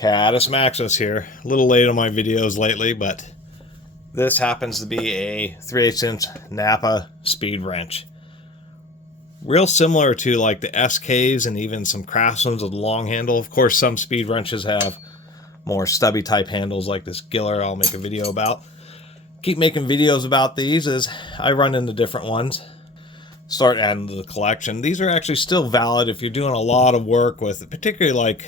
Catus Maximus here. A little late on my videos lately, but this happens to be a 3/8 inch NAPA speed wrench. Real similar to like the SKs and even some Craftsmans with long handle. Of course, some speed wrenches have more stubby type handles like this Giller I'll make a video about. Keep making videos about these as I run into different ones. Start adding to the collection. These are actually still valid if you're doing a lot of work with it, particularly like,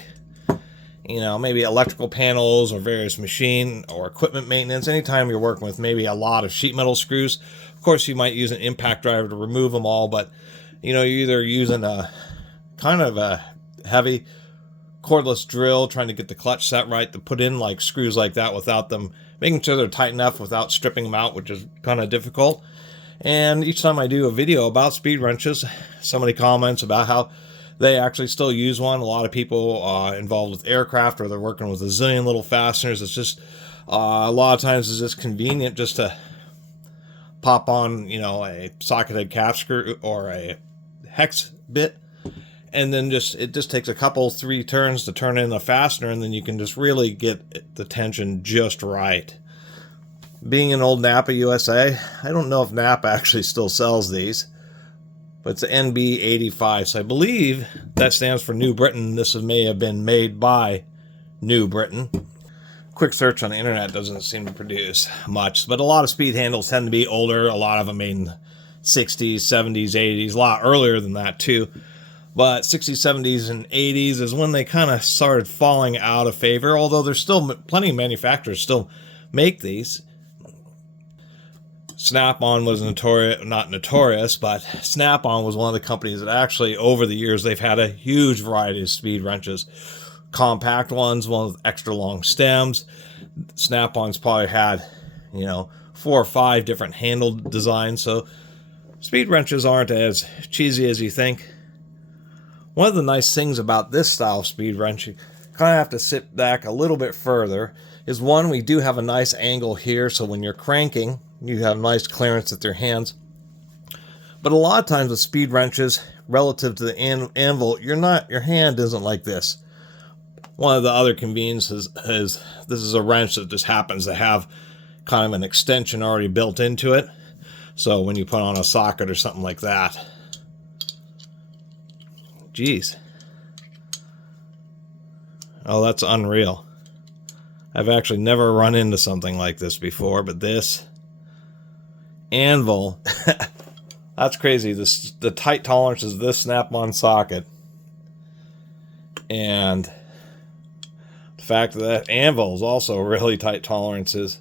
you know, maybe electrical panels or various machine or equipment maintenance. Anytime you're working with maybe a lot of sheet metal screws, of course you might use an impact driver to remove them all, but you know, you're either using a kind of a heavy cordless drill trying to get the clutch set right to put in like screws like that without them, making sure they're tight enough without stripping them out, which is kind of difficult. And each time I do a video about speed wrenches, somebody comments about how they actually still use one. A lot of people involved with aircraft, or they're working with a zillion little fasteners. It's just a lot of times it's just convenient just to pop on, you know, a socketed cap screw or a hex bit, and then it just takes a couple, 3 turns to turn in the fastener, and then you can just really get the tension just right. Being an old NAPA USA, I don't know if NAPA actually still sells these, but it's NB85, so I believe that stands for New Britain. This may have been made by New Britain. Quick search on the internet doesn't seem to produce much, but a lot of speed handles tend to be older. A lot of them made in the 60s, 70s, 80s, a lot earlier than that too. But 60s, 70s, and 80s is when they kind of started falling out of favor, although there's still plenty of manufacturers still make these. Snap-on was not notorious, but Snap-on was one of the companies that actually, over the years, they've had a huge variety of speed wrenches. Compact ones, one with extra long stems. Snap-on's probably had, you know, 4 or 5 different handle designs, so speed wrenches aren't as cheesy as you think. One of the nice things about this style of speed wrench, you kind of have to sit back a little bit further, is one, we do have a nice angle here, so when you're cranking, you have nice clearance with your hands. But a lot of times with speed wrenches, relative to the anvil, your hand isn't like this. One of the other conveniences is this is a wrench that just happens to have kind of an extension already built into it. So when you put on a socket or something like that. Geez. Oh, that's unreal. I've actually never run into something like this before, but this anvil, that's crazy. The tight tolerance is this snap-on socket, and the fact that anvil is also really tight tolerances.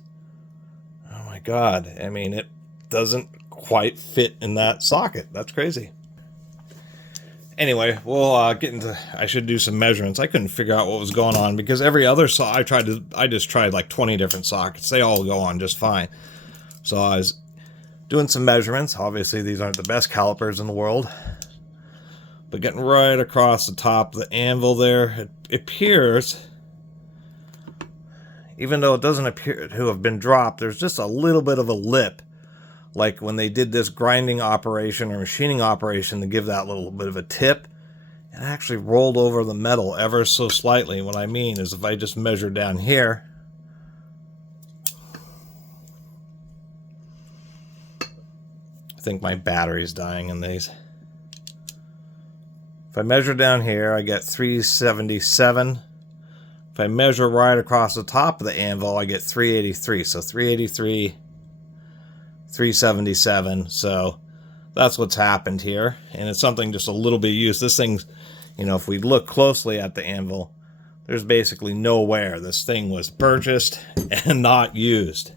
Oh my god, I mean, it doesn't quite fit in that socket. That's crazy. Anyway, we'll get into, I should do some measurements. I couldn't figure out what was going on because every other I just tried like 20 different sockets. They all go on just fine. So I was doing some measurements. Obviously these aren't the best calipers in the world, but getting right across the top of the anvil there, it appears, even though it doesn't appear to have been dropped, there's just a little bit of a lip, like when they did this grinding operation or machining operation to give that little bit of a tip. It actually rolled over the metal ever so slightly. What I mean is if I just measure down here, I think my battery's dying in these. If I measure down here, I get 377. If I measure right across the top of the anvil, I get 383. So 383, 377. So that's what's happened here. And it's something just a little bit used. This thing's, you know, if we look closely at the anvil, there's basically no wear. This thing was purchased and not used.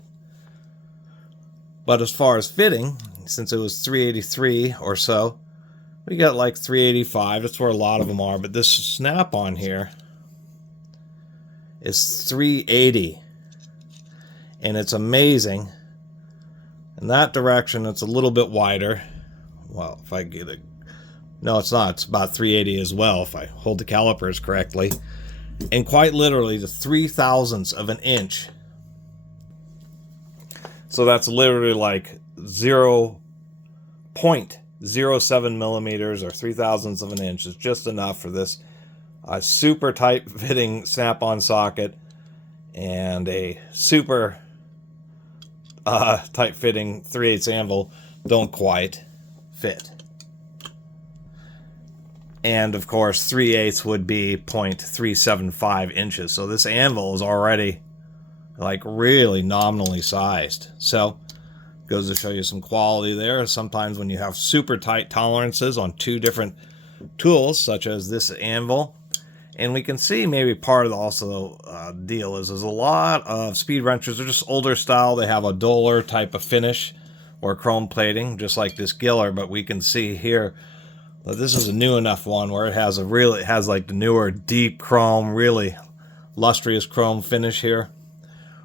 But as far as fitting, since it was 383 or so, we got like 385. That's where a lot of them are. But this snap-on here is 380. And it's amazing. In that direction, it's a little bit wider. Well, if I get it. No, it's not. It's about 380 as well, if I hold the calipers correctly. And quite literally, the 0.003 of an inch. So that's literally like 0.07 millimeters or 0.003 of an inch is just enough for this a super tight fitting snap-on socket, and a super tight fitting 3/8 anvil don't quite fit. And of course 3/8 would be 0.375 inches. So this anvil is already like really nominally sized. So goes to show you some quality there. Sometimes when you have super tight tolerances on two different tools, such as this anvil, and we can see maybe part of the deal is there's a lot of speed wrenches are just older style. They have a duller type of finish or chrome plating, just like this Giller. But we can see here that this is a new enough one where it has like the newer deep chrome, really lustrous chrome finish here.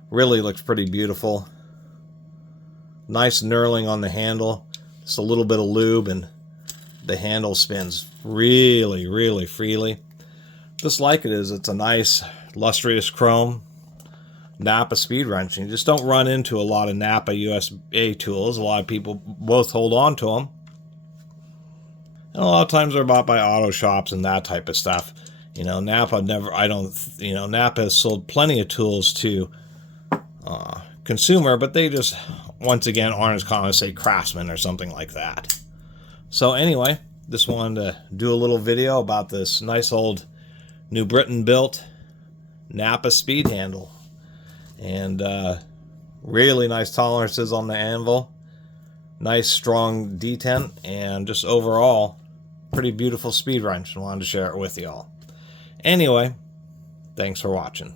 Really looks pretty beautiful. Nice knurling on the handle. Just a little bit of lube and the handle spins really, really freely. Just like it is, it's a nice lustrous chrome NAPA speed wrench. And you just don't run into a lot of NAPA USA tools. A lot of people both hold on to them. And a lot of times they're bought by auto shops and that type of stuff. You know, NAPA NAPA has sold plenty of tools to consumer, but they just, once again, aren't as common as, say, Craftsman or something like that. So anyway, just wanted to do a little video about this nice old New Britain built NAPA speed handle. And really nice tolerances on the anvil. Nice strong detent, and just overall pretty beautiful speed wrench. I wanted to share it with y'all. Anyway, thanks for watching.